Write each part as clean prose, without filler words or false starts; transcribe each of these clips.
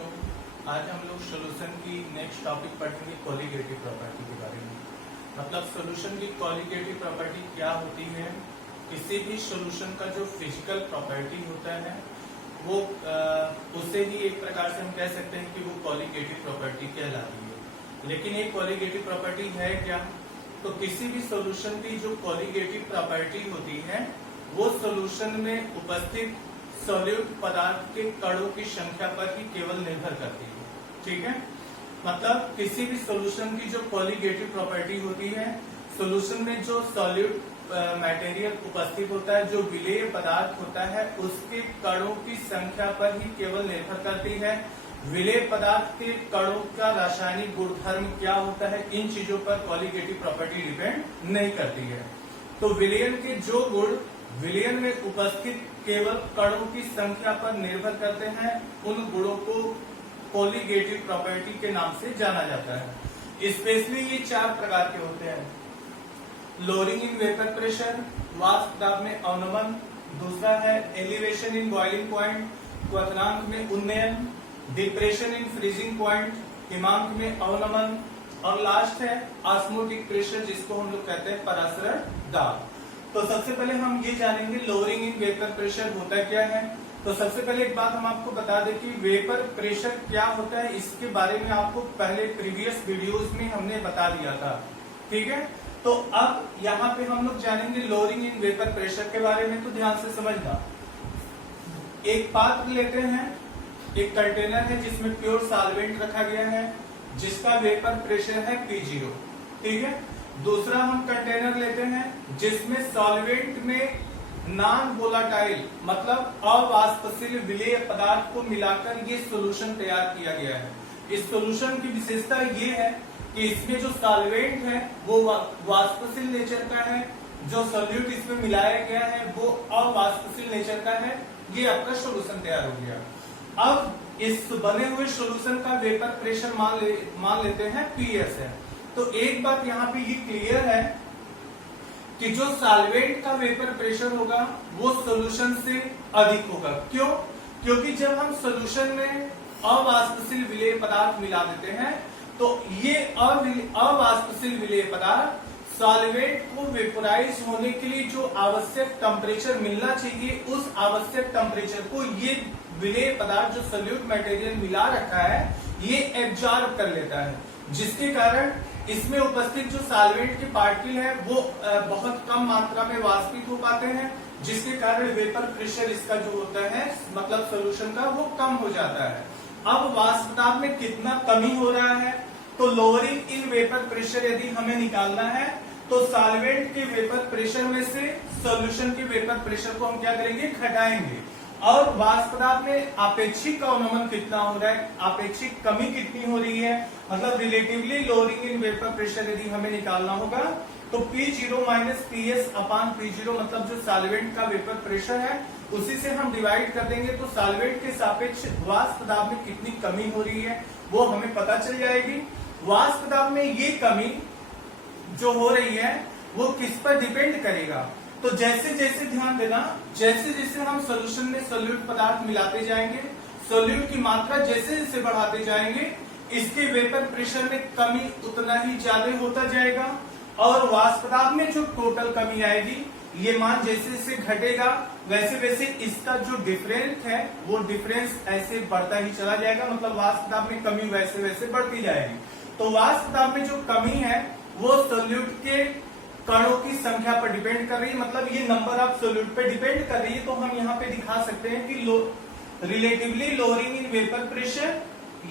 बच्चों, आज हम लोग सोल्यूशन की नेक्स्ट टॉपिक पढ़ेंगे कोलिगेटिव प्रॉपर्टी के बारे में। मतलब सोल्यूशन की कोलिगेटिव प्रॉपर्टी क्या होती है। किसी भी सोल्यूशन का जो फिजिकल प्रॉपर्टी होता है वो उसे ही एक प्रकार से हम कह सकते हैं कि वो कोलिगेटिव प्रॉपर्टी कहलाती है। लेकिन ये कोलिगेटिव प्रॉपर्टी है क्या? तो किसी भी सोल्यूशन की जो कोलिगेटिव प्रॉपर्टी होती है वो सोल्यूशन में उपस्थित सॉल्यूट पदार्थ के कणों की संख्या पर ही केवल निर्भर करती है। ठीक है, मतलब किसी भी सोल्यूशन की जो कोलिगेटिव प्रॉपर्टी होती है, सोल्यूशन में जो सॉल्यूट मटेरियल उपस्थित होता है, जो विलेय पदार्थ होता है, उसके कणों की संख्या पर ही केवल निर्भर करती है। विलेय पदार्थ के कणों का रासायनिक गुणधर्म क्या होता है, इन चीजों पर कोलिगेटिव प्रॉपर्टी डिपेंड नहीं करती है। तो विलयन के जो गुण विलयन में उपस्थित केवल कणों की संख्या पर निर्भर करते हैं, उन गुणों को कोलिगेटिव प्रॉपर्टी के नाम से जाना जाता है। स्पेशली ये चार प्रकार के होते हैं: लोअरिंग इन वेपर प्रेशर, वाष्प दाब में अवनमन, दूसरा है एलिवेशन इन बॉइलिंग पॉइंट, क्वथनांक में उन्नयन, डिप्रेशन इन फ्रीजिंग पॉइंट, हिमांक में अवनमन, और लास्ट है ऑस्मोटिक प्रेशर, जिसको हम लोग कहते हैं परासरण दाब। तो सबसे पहले हम ये जानेंगे लोअरिंग इन वेपर प्रेशर होता क्या है। तो सबसे पहले एक बात हम आपको बता दें कि वेपर प्रेशर क्या होता है, इसके बारे में आपको पहले प्रीवियस वीडियोस में हमने बता दिया था। ठीक है, तो अब यहाँ पे हम लोग जानेंगे लोअरिंग इन वेपर प्रेशर के बारे में। तो ध्यान से समझना, एक पात्र लेते हैं, एक कंटेनर है जिसमें प्योर सॉल्वेंट रखा गया है, जिसका वेपर प्रेशर है P0। ठीक है, दूसरा हम कंटेनर लेते हैं जिसमें सॉल्वेंट में नॉन वोलाटाइल मतलब अवाष्पशील विलेय पदार्थ को मिलाकर ये सॉल्यूशन तैयार किया गया है। इस सॉल्यूशन की विशेषता ये है कि इसमें जो सॉल्वेंट है वो वाष्पशील नेचर का है, जो सॉल्यूट इसमें मिलाया गया है वो अवाष्पशील नेचर का है। ये आपका सॉल्यूशन तैयार हो गया। अब इस बने हुए सॉल्यूशन का वेपर प्रेशर मान लेते हैं PS है। तो एक बात यहाँ पे ये क्लियर है कि जो सॉल्वेंट का वेपर प्रेशर होगा वो सॉल्यूशन से अधिक होगा। क्यों? क्योंकि जब हम सॉल्यूशन में अवाष्पशील विलेय पदार्थ मिला देते हैं तो ये अवाष्पशील विलेय पदार्थ सॉल्वेंट को वेपोराइज होने के लिए जो आवश्यक टेम्परेचर मिलना चाहिए, उस आवश्यक टेम्परेचर को ये विलेय पदार्थ जो सॉल्यूट मटेरियल मिला रखा है ये एब्जॉर्ब कर लेता है, जिसके कारण इसमें उपस्थित जो सॉल्वेंट के पार्टिकल है वो बहुत कम मात्रा में वाष्पित हो पाते हैं, जिसके कारण वेपर प्रेशर इसका जो होता है मतलब सॉल्यूशन का वो कम हो जाता है। अब वाष्प दाब में कितना कमी हो रहा है, तो लोअरिंग इन वेपर प्रेशर यदि हमें निकालना है तो सॉल्वेंट के वेपर प्रेशर में से सॉल्यूशन के वेपर प्रेशर को हम क्या करेंगे, घटाएंगे। और वाष्प दाब में आपेक्षिक अवनमन कितना हो रहा है, आपेक्षिक कमी कितनी हो रही है, मतलब relatively lowering in vapour pressure यदि हमें निकालना होगा तो P0 माइनस PS अपान P0 मतलब जो सॉल्वेंट का वेपर प्रेशर है उसी से हम डिवाइड कर देंगे। तो सॉल्वेंट के सापेक्ष वाष्प दाब में कितनी कमी हो रही है वो हमें पता चल जाएगी। वाष्प दाब में ये कमी जो हो रही है वो किस पर डिपेंड करेगा, तो जैसे जैसे ध्यान देना, जैसे जैसे हम सॉल्यूशन में सॉल्यूट पदार्थ मिलाते जाएंगे, सॉल्यूट की मात्रा जैसे जैसे बढ़ाते जाएंगे, इसके वेपर प्रेशर में कमी उतना ही ज्यादा होता जाएगा। और वाष्प दाब में जो टोटल कमी आएगी, ये मान जैसे जैसे घटेगा वैसे वैसे इसका जो डिफरेंस है वो डिफरेंस ऐसे बढ़ता ही चला जाएगा, मतलब वाष्प दाब में कमी वैसे वैसे बढ़ती जाएगी। तो वाष्प दाब में जो कमी है वो सॉल्यूट के कणों की संख्या पर डिपेंड कर रही है, मतलब ये नंबर ऑफ सॉल्यूट पे डिपेंड कर रही है। तो हम यहाँ पे दिखा सकते हैं कि relatively lowering in vapour pressure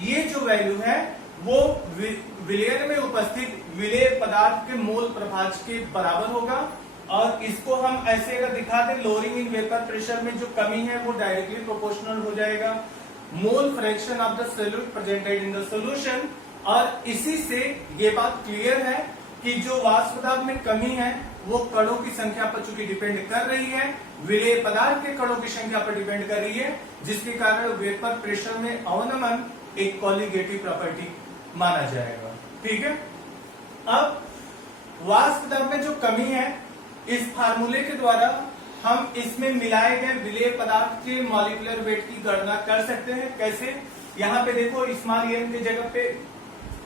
ये जो वैल्यू है वो विलयन में उपस्थित विलेय पदार्थ के मोल प्रभाज के बराबर होगा। और इसको हम ऐसे अगर दिखा दें, लोअरिंग इन वेपर प्रेशर में जो कमी है वो डायरेक्टली प्रोपोर्शनल हो जाएगा mole fraction of the solute presented in the solution. और इसी से ये बात क्लियर है कि जो वाष्प दाब में कमी है वो कणों की संख्या पर चूंकि डिपेंड कर रही है, विलेय पदार्थ के कणों की संख्या पर डिपेंड कर रही है, जिसके कारण वेपर प्रेशर में अवनमन एक कोलिगेटिव प्रॉपर्टी माना जाएगा। ठीक है, अब वाष्प दाब में जो कमी है इस फार्मूले के द्वारा हम इसमें मिलाए गए विलेय पदार्थ के मॉलिक्यूलर वेट की गणना कर सकते हैं। कैसे? यहाँ पे देखो स्मॉल एम की जगह पे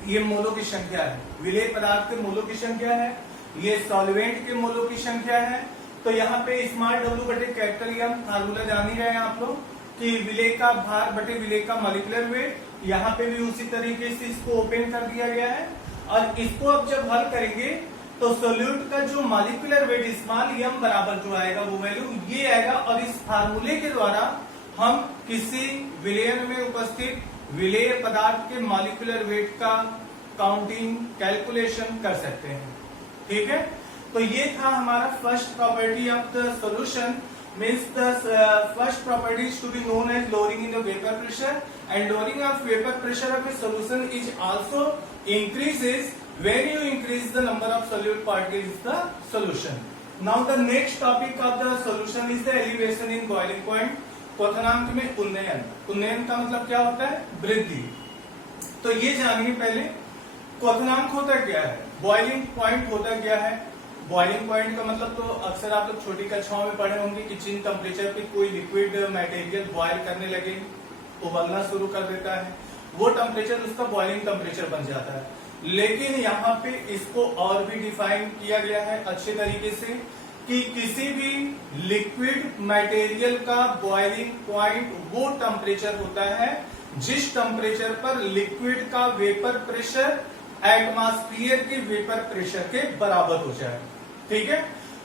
ये मोलों की संख्या है, विलेय पदार्थ के मोलों की संख्या है, ये सॉल्वेंट के मोलों की संख्या है। तो यहाँ पे स्मॉल डब्ल्यू बटे कैपिटल एम फार्मूला जान ही रहे हैं आप लोग कि विलेय का भार बटे विलेय का मॉलिक्यूलर वेट। यहाँ पे भी उसी तरीके से इसको ओपन कर दिया गया है और इसको अब जब हल करेंगे तो सोल्यूट का जो मॉलिक्यूलर वेट स्मॉल एम बराबर जो आएगा वो वैल्यू ये आएगा। और इस फार्मूले के द्वारा हम किसी विलयन में उपस्थित विलेय पदार्थ के मॉलिक्यूलर वेट का काउंटिंग कैलकुलेशन कर सकते हैं। ठीक है, तो ये था हमारा first property of the solution, means the first property is to be known as lowering in the vapor pressure, and lowering of vapor pressure of a solution is also increases when you increase the number of solute particles in the solution. Now the next topic of the solution is the elevation in boiling point. क्वथनांक में उन्नयन, उन्नयन का मतलब क्या होता है? वृद्धि। तो ये जानिए पहले क्वथनांक होता क्या है, बॉइलिंग पॉइंट होता क्या है। बॉइलिंग पॉइंट का मतलब तो अक्सर आप लोग छोटी कक्षाओं में पढ़े होंगे कि जिन टेम्परेचर पे कोई लिक्विड मटेरियल बॉयल करने लगे, उबलना शुरू कर देता है, वो टेम्परेचर उसका बॉइलिंग टेम्परेचर बन जाता है। लेकिन यहाँ पे इसको और भी डिफाइन किया गया है अच्छे तरीके से कि किसी भी लिक्विड मटेरियल का बॉइलिंग पॉइंट वो टेम्परेचर होता है जिस टेम्परेचर पर लिक्विड का वेपर प्रेशर एटमॉस्फेयर के वेपर प्रेशर के बराबर हो जाए। ठीक है,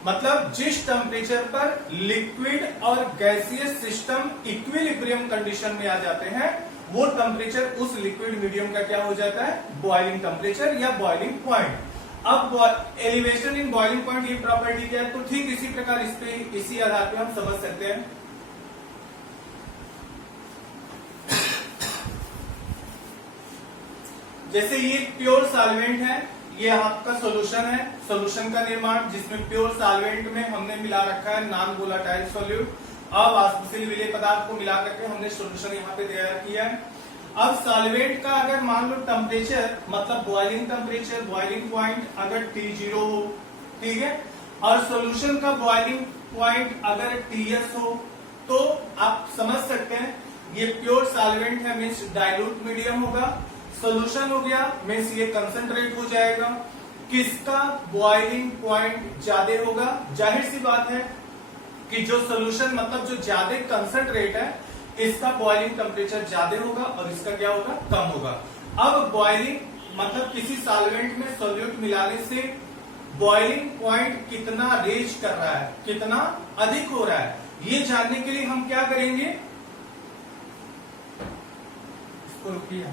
मतलब जिस टेम्परेचर पर लिक्विड और गैसियस सिस्टम इक्विलिब्रियम कंडीशन में आ जाते हैं वो टेम्परेचर उस लिक्विड मीडियम का क्या हो जाता है? बॉइलिंग टेम्परेचर या बॉइलिंग पॉइंट। अब एलिवेशन इन बॉइलिंग पॉइंट ये प्रॉपर्टी क्या है, तो ठीक इसी प्रकार इसी आधार पे हम समझ सकते हैं। जैसे ये प्योर सॉल्वेंट है, ये आपका सॉल्यूशन है, सॉल्यूशन का निर्माण जिसमें प्योर सॉल्वेंट में हमने मिला रखा है नॉन वोलेटाइल सॉल्यूट। अब वाष्पशील विलेय पदार्थ को मिला करके हमने सॉल्यूशन यहाँ पे तैयार किया है। अब सॉल्वेंट का अगर मान लो टेम्परेचर मतलब बॉइलिंग टेम्परेचर, बॉइलिंग पॉइंट अगर T0 हो, ठीक है, और सॉल्यूशन का बॉइलिंग पॉइंट अगर Ts हो, तो आप समझ सकते हैं ये प्योर सॉल्वेंट है मीन्स डाइल्यूट मीडियम होगा, सॉल्यूशन हो गया मीन्स ये कंसंट्रेट हो जाएगा। किसका बॉइलिंग पॉइंट ज्यादा होगा? जाहिर सी बात है कि जो सॉल्यूशन मतलब जो ज्यादा कंसंट्रेट है इसका बॉइलिंग टेम्परेचर ज्यादा होगा और इसका क्या होगा? कम होगा। अब बॉइलिंग मतलब किसी सॉल्वेंट में सॉल्यूट मिलाने से बॉइलिंग पॉइंट कितना रेज कर रहा है, कितना अधिक हो रहा है, ये जानने के लिए हम क्या करेंगे, इसको रुकिए,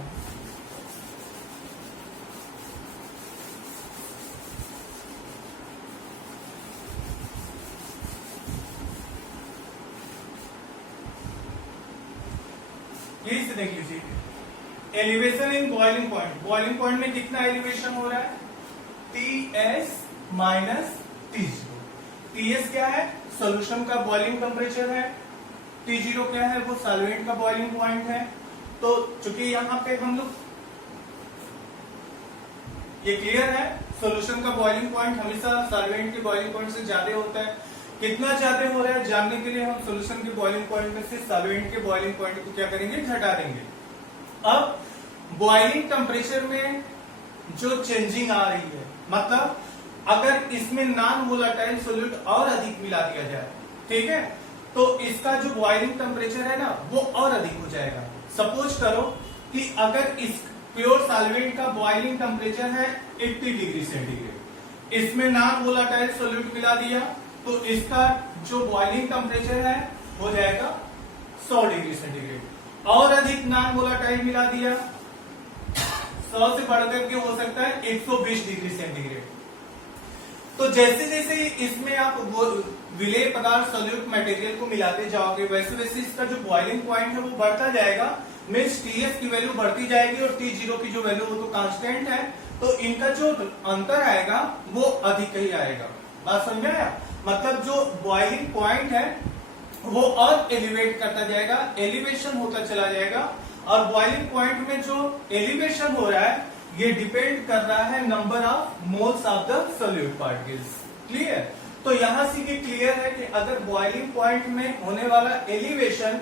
प्लीज देख लीजिए। Elevation in boiling point, boiling point में कितना एलिवेशन हो रहा है? Ts minus T0। Ts क्या है? सॉल्यूशन का बॉइलिंग टेम्परेचर है, T0 क्या है? वो सॉल्वेंट का बॉइलिंग पॉइंट है। तो चूंकि यहाँ पे हम लोग ये क्लियर है, सॉल्यूशन का बॉइलिंग पॉइंट हमेशा सॉल्वेंट के बॉइलिंग पॉइंट से ज्यादा होता है। कितना ज्यादा हो रहा है जानने के लिए हम सॉल्यूशन के बॉइलिंग पॉइंट में से सॉल्वेंट के बॉइलिंग पॉइंट को क्या करेंगे? घटा देंगे। अब बॉइलिंग टेम्परेचर में जो चेंजिंग आ रही है, मतलब अगर इसमें नॉन वोलेटाइल सॉल्यूट और अधिक मिला दिया जाए, ठीक है, तो इसका जो बॉइलिंग टेम्परेचर है ना वो और अधिक हो जाएगा। सपोज करो कि अगर इस प्योर सॉल्वेंट का बॉइलिंग टेम्परेचर है 80 डिग्री सेंटीग्रेड, इसमें नॉन वोलेटाइल सॉल्यूट मिला दिया तो इसका जो बॉइलिंग टेम्परेचर है हो जाएगा 100 डिग्री सेंटीग्रेड। और अधिक नॉन वोलेटाइल मिला दिया, 100 से बढ़कर के हो सकता है 120 डिग्री सेंटीग्रेड। तो जैसे जैसे इसमें आप विलेय पदार्थ सॉल्यूट मटेरियल को मिलाते जाओगे वैसे वैसे इसका जो बॉइलिंग पॉइंट है वो बढ़ता जाएगा, मीन्स Ts की वैल्यू बढ़ती जाएगी और T0 की जो वैल्यू वो तो कांस्टेंट है, तो इनका जो अंतर आएगा वो अधिक ही आएगा। बात समझ में आया? मतलब जो बॉइलिंग पॉइंट है वो और एलिवेट करता जाएगा, एलिवेशन होता चला जाएगा। और बॉइलिंग पॉइंट में जो एलिवेशन हो रहा है ये डिपेंड कर रहा है number of moles of the solute particles. Clear? तो यहां से ये क्लियर है कि अगर बॉइलिंग पॉइंट में होने वाला एलिवेशन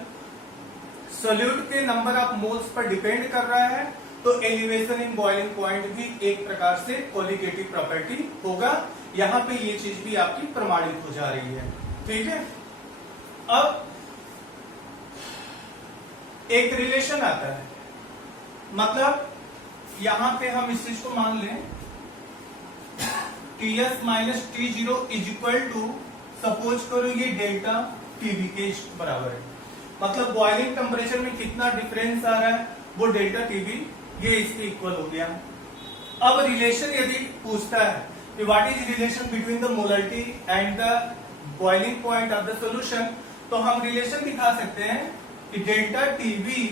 सोल्यूट के number of moles per depend कर रहा है, तो एलिवेशन इन बॉइलिंग पॉइंट भी एक प्रकार से कोलिगेटिव प्रॉपर्टी होगा। यहां पे ये चीज भी आपकी प्रमाणित हो जा रही है। ठीक है, अब एक रिलेशन आता है, मतलब यहां पे हम इस चीज को मान लें Ts minus T0 is equal to, suppose करो ये डेल्टा टीबी के बराबर है, मतलब बॉइलिंग टेम्परेचर में कितना डिफरेंस आ रहा है वो डेल्टा टीबी ये इसके इक्वल हो गया। अब रिलेशन यदि पूछता है कि what is relation between the molarity and the boiling point of the solution, तो हम रिलेशन दिखा सकते हैं कि डेल्टा टीबी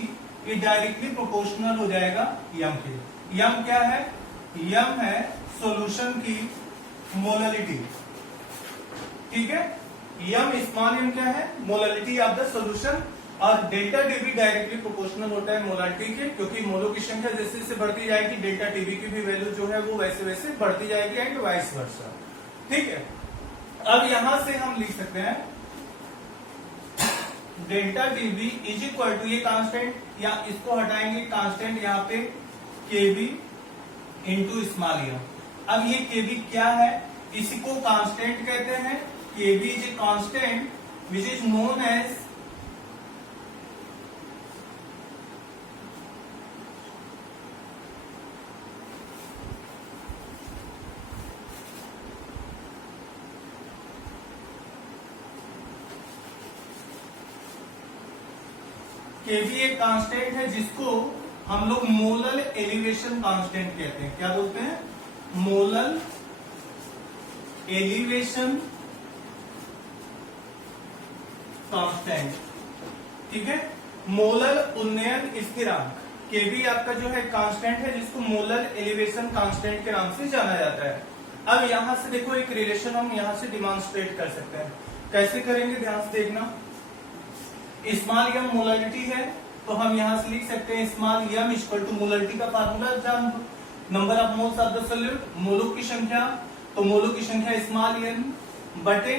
ये डायरेक्टली प्रोपोर्शनल हो जाएगा यम के। यम क्या है? यम है सॉल्यूशन की मोलरिटी। ठीक है, यम स्मॉल यम क्या है? मोलरिटी ऑफ द सॉल्यूशन, और डेल्टा टीबी डायरेक्टली प्रोपोर्शनल होता है मोलरिटी के, क्योंकि मोलों की संख्या जैसे जैसे बढ़ती जाएगी डेल्टा टीबी की भी वैल्यू जो है वो वैसे वैसे बढ़ती जाएगी एंड वाइस वर्सा। ठीक है, अब यहां से हम लिख सकते हैं delta TB is equal to, ये कांस्टेंट या इसको हटाएंगे कांस्टेंट यहाँ पे केबी इंटू स्मॉल यम। अब ये केबी क्या है? इसी को कांस्टेंट कहते हैं। KB is a constant which is known as KB एक कांस्टेंट है जिसको हम लोग मोलल एलिवेशन कांस्टेंट कहते हैं। क्या बोलते हैं? Molal elevation constant. ठीक है, मोलल उन्नयन स्थिरांक केबी आपका जो है कांस्टेंट है जिसको मोलल एलिवेशन कांस्टेंट के नाम से जाना जाता है। अब यहां से देखो एक रिलेशन हम यहां से डिमॉन्स्ट्रेट कर सकते हैं। कैसे करेंगे ध्यान से देखना। स्मॉल यम मोलरिटी है, तो हम यहां से लिख सकते हैं small M equal to molarity का फार्मूला जान दो, number of moles of the solute, मोलों की संख्या, तो मोलों की संख्या स्मॉल यम बटे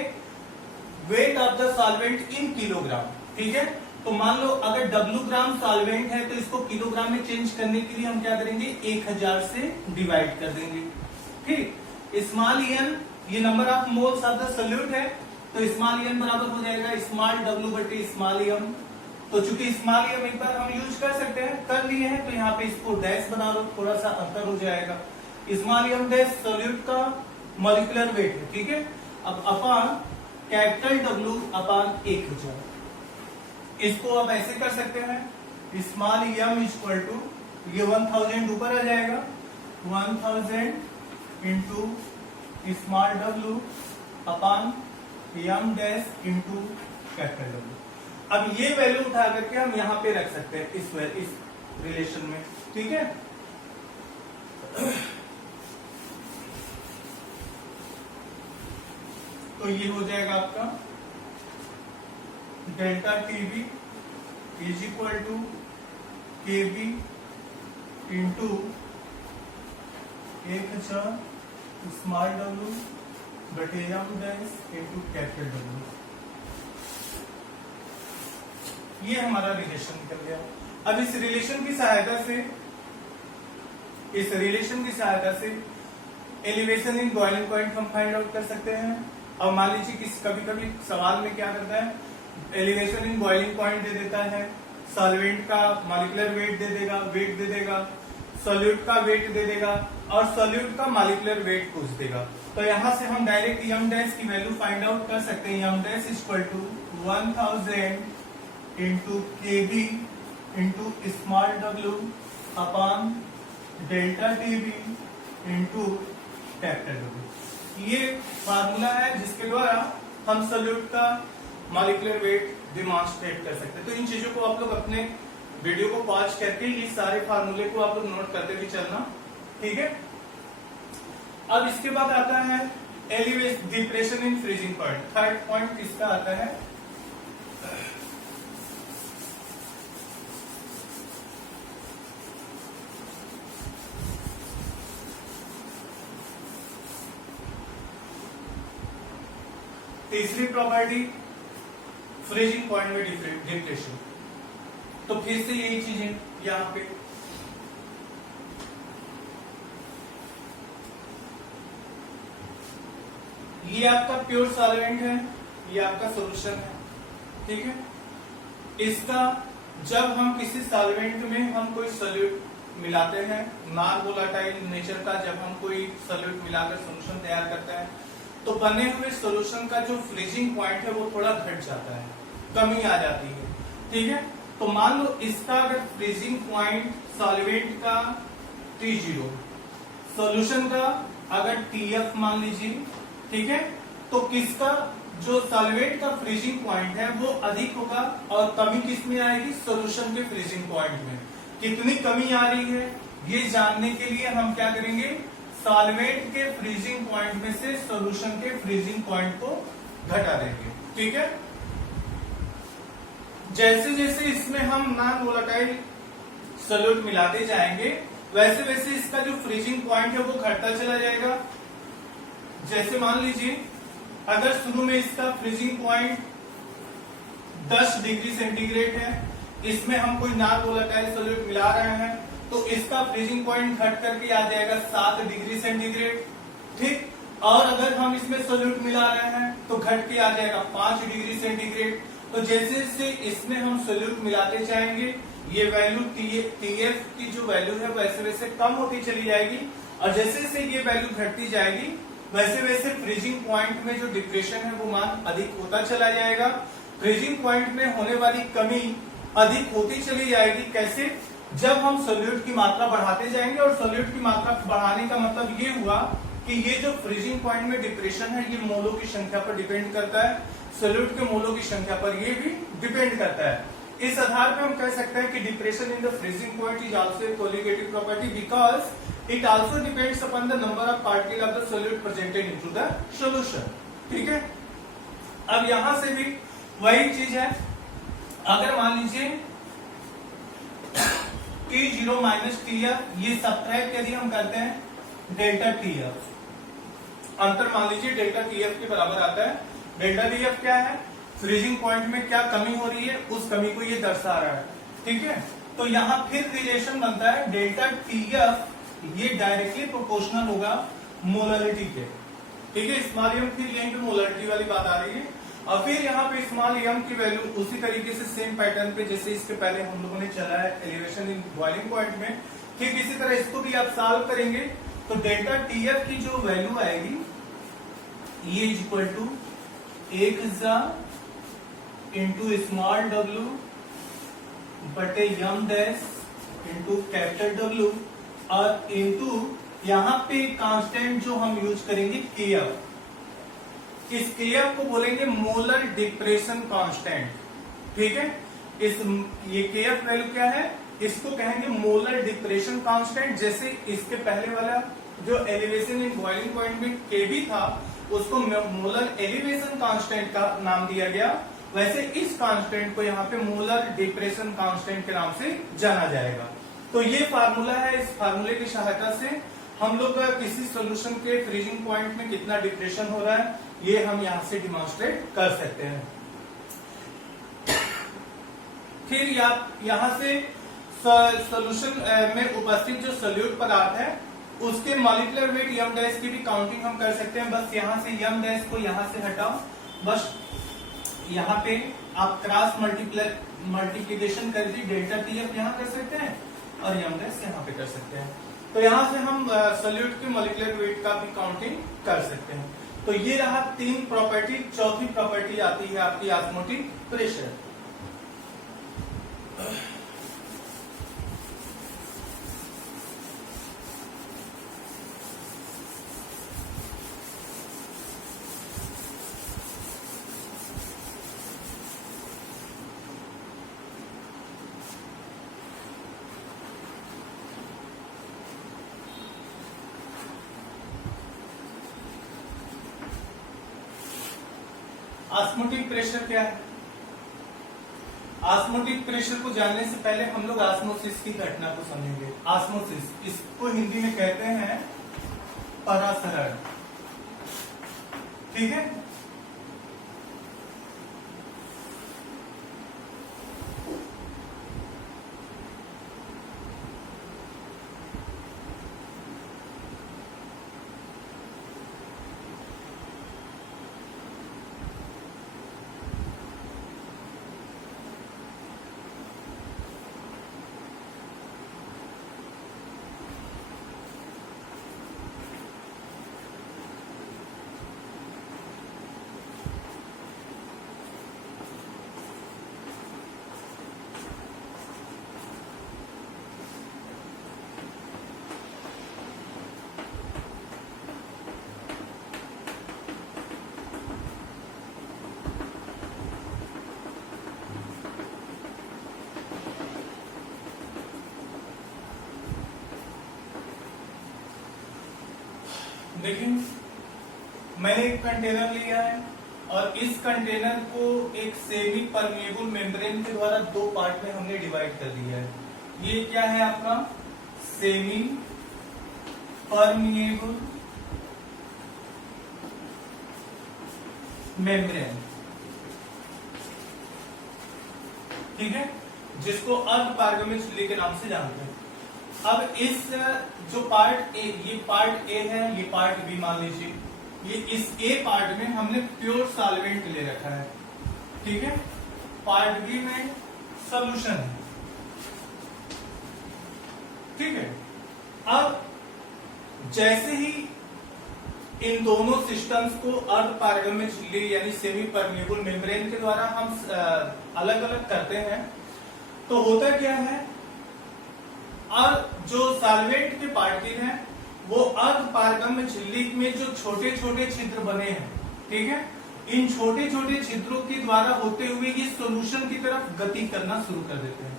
weight of the solvent in kilogram. ठीक है, तो मान लो अगर W ग्राम सॉल्वेंट है तो इसको किलोग्राम में चेंज करने के लिए हम क्या करेंगे? 1000 से डिवाइड कर देंगे। ठीक, स्मॉल यम ये number of moles of the solute है, तो स्मॉल यम बराबर हो जाएगा स्मॉल W बटे स्मॉल यम। तो चूंकि स्मॉल यम एक बार हम यूज कर सकते हैं, कर लिए हैं, तो यहाँ पे इसको डैश बना लो, थोड़ा सा अंतर हो जाएगा। स्मॉल यम डैश सॉल्यूट का मॉलिक्यूलर वेट है। ठीक है, अब अपॉन कैपिटल W अपॉन 1000, इसको आप ऐसे कर सकते हैं स्मॉल यम इक्वल टू, ये 1000 ऊपर आ जाएगा, 1000 इंटू स्मॉल W अपॉन यम डैश इंटू कैपिटल W। अब ये वैल्यू उठा करके हम यहां पे रख सकते हैं इस रिलेशन में। ठीक है, तो ये हो जाएगा आपका delta TB is equal to KB into 1000 small W बटे M dash into capital W। ये हमारा रिलेशन निकल गया। अब इस रिलेशन की सहायता से एलिवेशन इन बॉइलिंग पॉइंट हम फाइंड आउट कर सकते हैं। अब मान लीजिए कि कभी कभी सवाल में क्या करता है, एलिवेशन इन बॉइलिंग पॉइंट दे देता है, सॉल्वेंट का मॉलिक्यूलर वेट दे देगा, सॉल्यूट का वेट दे देगा और सॉल्यूट का मॉलिक्यूलर वेट पूछ देगा। तो यहां से हम डायरेक्ट यम डैश की वैल्यू फाइंड आउट कर सकते हैं। M dash equal to 1000 into KB into small W upon delta TB into capital W। ये फार्मूला है जिसके द्वारा हम सॉल्यूट का मॉलिक्यूलर वेट डिमॉन्स्ट्रेट कर सकते हैं। तो इन चीजों को आप लोग अपने वीडियो को पॉज करके ये सारे फार्मूले को आप लोग नोट करते हुए चलना। ठीक है, अब इसके बाद आता है elevation depression in freezing point. Third point इसका आता है तीसरी प्रॉपर्टी फ्रीजिंग पॉइंट में डिप्रेशन। तो फिर से यही चीजें यहाँ पे ये आपका प्योर सॉल्वेंट है, ये आपका सॉल्यूशन है, ठीक है। इसका जब हम किसी सॉल्वेंट में हम कोई सॉल्यूट मिलाते हैं, नॉन वोलेटाइल नेचर का जब हम कोई सॉल्यूट मिलाकर सॉल्यूशन तैयार करते हैं, तो बने हुए सॉल्यूशन का जो फ्रीजिंग पॉइंट है वो थोड़ा घट जाता है, कमी आ जाती है, ठीक है। तो मान लो इसका अगर फ्रीजिंग पॉइंट सॉल्वेंट का T0, सॉल्यूशन का अगर TF मान लीजिए, ठीक है, तो किसका जो सॉल्वेंट का फ्रीजिंग पॉइंट है वो अधिक होगा और कमी किस में आएगी, सॉल्यूशन के फ्रीजिंग पॉइंट में। कितनी कमी आ रही है ये जानने के लिए हम क्या करेंगे, सॉल्वेंट के फ्रीजिंग पॉइंट में से सॉल्यूशन के फ्रीजिंग पॉइंट को घटा देंगे, ठीक है। जैसे जैसे इसमें हम नॉन वोलेटाइल सॉल्यूट मिलाते जाएंगे वैसे वैसे इसका जो फ्रीजिंग पॉइंट है वो घटता चला जाएगा। जैसे मान लीजिए अगर शुरू में इसका फ्रीजिंग पॉइंट 10 डिग्री सेंटीग्रेड है, इसमें हम कोई नॉन वोलेटाइल सॉल्यूट मिला रहे हैं तो इसका फ्रीजिंग पॉइंट घट करके आ जाएगा 7 डिग्री सेंटीग्रेड, ठीक। और अगर हम इसमें सॉल्यूट मिला रहे हैं तो घट के आ जाएगा 5 डिग्री सेंटीग्रेड। तो जैसे जैसे इसमें हम सॉल्यूट मिलाते जाएंगे ये वैल्यू TF की जो वैल्यू है वैसे वैसे कम होती चली जाएगी और जैसे जैसे ये वैल्यू घटती जाएगी वैसे वैसे फ्रीजिंग पॉइंट में जो डिप्रेशन है वो मान अधिक होता चला जाएगा। फ्रीजिंग पॉइंट में होने वाली कमी अधिक होती चली जाएगी। कैसे, जब हम सॉल्यूट की मात्रा बढ़ाते जाएंगे और सॉल्यूट की मात्रा बढ़ाने का मतलब ये हुआ कि ये जो फ्रीजिंग पॉइंट में डिप्रेशन है ये मोलों की संख्या पर डिपेंड करता है, सॉल्यूट के मोलों की संख्या पर ये भी डिपेंड करता है। इस आधार पर हम कह सकते हैं कि depression in the freezing point is also a colligative property because it also depends upon the number of particle of the solute presented into the solution, ठीक है। अब यहां से भी वही चीज है, अगर मान लीजिए T0 माइनस TF ये सब्ट्रैक्ट यदि हम करते हैं डेल्टा TF, अंतर मान लीजिए डेल्टा TF के बराबर आता है। डेल्टा TF क्या है, फ्रीजिंग पॉइंट में क्या कमी हो रही है उस कमी को ये दर्शा रहा है, ठीक है। तो यहाँ फिर रिलेशन बनता है डेल्टा TF ये डायरेक्टली प्रोपोर्शनल होगा मोलारिटी के, ठीक है। स्मॉल एम फिर यहीं पे मोलारिटी वाली बात आ रही है और फिर यहाँ पे स्मॉल एम की वैल्यू उसी तरीके से सेम पैटर्न पे जैसे इसके पहले हम लोगों ने चला है एलिवेशन इन बॉइलिंग पॉइंट में, ठीक इसी तरह इसको भी आप सॉल्व करेंगे तो डेल्टा TF की जो वैल्यू आएगी ये is equal to 1 into small w बटे M dash into capital W और इंटू यहाँ पे कांस्टेंट जो हम यूज करेंगे KF, इस KF को बोलेंगे मोलर डिप्रेशन कांस्टेंट, ठीक है। ये KF वैल्यू क्या है, इसको कहेंगे मोलर डिप्रेशन कांस्टेंट। जैसे इसके पहले वाला जो एलिवेशन इन बॉइलिंग पॉइंट में KB था उसको मोलर एलिवेशन कांस्टेंट का नाम दिया गया, वैसे इस कांस्टेंट को यहाँ पे मोलर डिप्रेशन कांस्टेंट के नाम से जाना जाएगा। तो ये फार्मूला है, इस फार्मूले की सहायता से हम लोग किसी सॉल्यूशन के फ्रीजिंग पॉइंट में कितना डिप्रेशन हो रहा है ये हम यहाँ से डिमॉन्स्ट्रेट कर सकते हैं। फिर यहाँ से सॉल्यूशन में उपस्थित जो सॉल्यूट पदार्थ है उसके मॉलिक्यूलर वेट यम डैश की भी काउंटिंग हम कर सकते हैं। बस यहाँ से यम डैश को यहाँ से हटाओ, बस यहाँ पे आप क्रॉस मल्टीप्लीकेशन करके डेल्टा TF यहाँ कर सकते हैं और यम डैश यहाँ पे कर सकते हैं। तो यहाँ से हम सॉल्यूट के मॉलिक्यूलर वेट का भी काउंटिंग कर सकते हैं। तो ये रहा 3 प्रॉपर्टी। चौथी प्रॉपर्टी आती है आपकी ऑस्मोटिक प्रेशर। ऑस्मोटिक प्रेशर क्या है? ऑस्मोटिक प्रेशर को जानने से पहले हम लोग ऑस्मोसिस की घटना को समझेंगे। ऑस्मोसिस, इसको हिंदी में कहते हैं परासरण, ठीक है। देखिए मैंने एक कंटेनर लिया है और इस कंटेनर को एक सेमी परमेबल मेम्ब्रेन के द्वारा दो पार्ट में हमने डिवाइड कर दिया है। ये क्या है आपका सेमी परमेबल मेम्ब्रेन, ठीक है, जिसको अर्धपारगम्य झिल्ली के नाम से जानते हैं। अब इस जो पार्ट ए, ये पार्ट ए है, ये पार्ट बी मान लीजिए, ये इस ए पार्ट में हमने प्योर सॉल्वेंट ले रखा है, ठीक है, पार्ट बी में सॉल्यूशन है, ठीक है। अब जैसे ही इन दोनों सिस्टम्स को अर्धपारगम्य झिल्ली यानी सेमी परमेबल मेम्ब्रेन के द्वारा हम अलग अलग करते हैं, तो होता क्या है, और जो सॉल्वेंट के पार्टिकल हैं वो अर्धपारगम्य झिल्ली में जो छोटे छोटे छिद्र बने हैं, ठीक है, इन छोटे छोटे छिद्रों के द्वारा होते हुए ये सॉल्यूशन की तरफ गति करना शुरू कर देते हैं।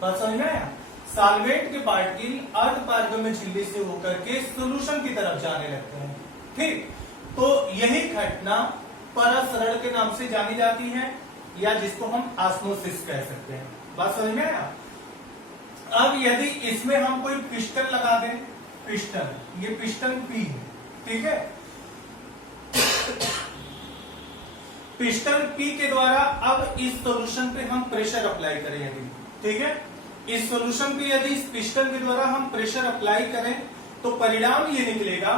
बात समझ में आया? सॉल्वेंट के पार्टिकल अर्धपारगम्य झिल्ली से होकर के सॉल्यूशन की तरफ जाने लगते हैं, ठीक। तो यही घटना परासरण के नाम से जानी जाती है, या जिसको हम ऑस्मोसिस कह सकते हैं। बात समझ में आया? अब यदि इसमें हम कोई पिस्टन लगा दें, पिस्टन, ये पिस्टन पी है, ठीक है, पिस्टन पी के द्वारा अब इस सॉल्यूशन पे हम प्रेशर अप्लाई करें यदि, ठीक है, इस सॉल्यूशन पे यदि इस पिस्टन के द्वारा हम प्रेशर अप्लाई करें तो परिणाम ये निकलेगा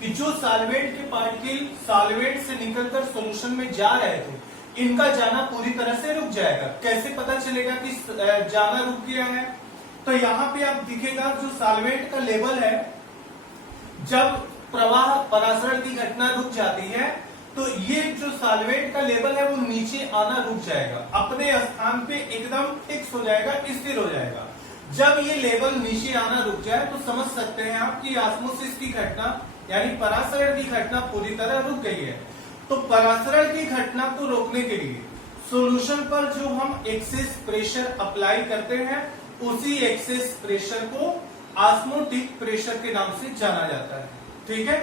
कि जो सॉल्वेंट के पार्टिकल सॉल्वेंट से निकलकर सॉल्यूशन में जा रहे थे, इनका जाना पूरी तरह से रुक जाएगा। कैसे पता चलेगा कि जाना रुक गया है? तो यहाँ पे आप दिखेगा जो सॉल्वेंट का लेवल है, जब प्रवाह परासरण की घटना रुक जाती है तो ये जो सॉल्वेंट का लेवल है वो नीचे आना रुक जाएगा, अपने स्थान पे एकदम फिक्स हो जाएगा, स्थिर हो जाएगा। जब ये लेवल नीचे आना रुक जाए तो समझ सकते हैं आप कि ऑस्मोसिस की घटना यानी परासरण की घटना पूरी तरह रुक गई है। तो परासरण की घटना को रोकने के लिए सॉल्यूशन पर जो हम एक्सेस प्रेशर अप्लाई करते हैं, उसी एक्सेस प्रेशर को ऑस्मोटिक प्रेशर के नाम से जाना जाता है, ठीक है।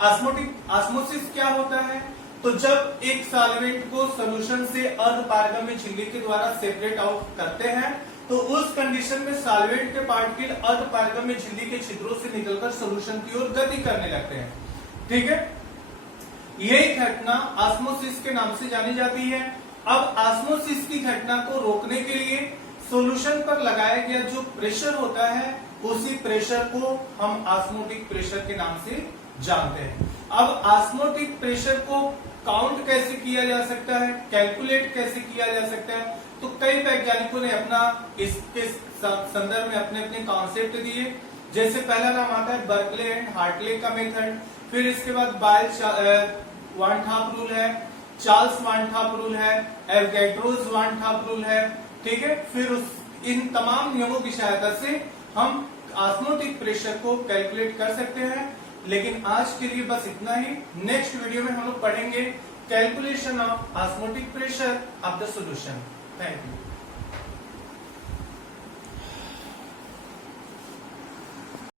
ऑस्मोसिस क्या होता है? तो जब एक सॉल्वेंट को सॉल्यूशन से अर्धपारगम्य झिल्ली के द्वारा सेपरेट आउट करते हैं तो उस कंडीशन में सॉल्वेंट के पार्टिकल अर्धपारगम्य झिल्ली के छिद्रों से निकलकर सॉल्यूशन की ओर गति करने लगते हैं, ठीक है। यही घटना ऑस्मोसिस के नाम से जानी जाती है। अब ऑस्मोसिस की घटना को रोकने के लिए सॉल्यूशन पर लगाया गया जो प्रेशर होता है, उसी प्रेशर को हम ऑस्मोटिक प्रेशर के नाम से जानते हैं। अब ऑस्मोटिक प्रेशर को काउंट कैसे किया जा सकता है, कैलकुलेट कैसे किया जा सकता है? तो कई वैज्ञानिकों ने अपना इसके संदर्भ में अपने अपने कॉन्सेप्ट दिए। जैसे पहला नाम आता है बर्कले एंड हार्टले का मेथड, फिर इसके बाद बायल वन टॉप रूल है, चार्ल्स वन टॉप रूल है, एवोगैड्रोस वन टॉप रूल है, ठीक है। फिर इन तमाम नियमों की सहायता से हम ऑस्मोटिक प्रेशर को कैलकुलेट कर सकते हैं। लेकिन आज के लिए बस इतना ही। नेक्स्ट वीडियो में हम लोग पढ़ेंगे calculation of osmotic pressure of the solution. Thank you.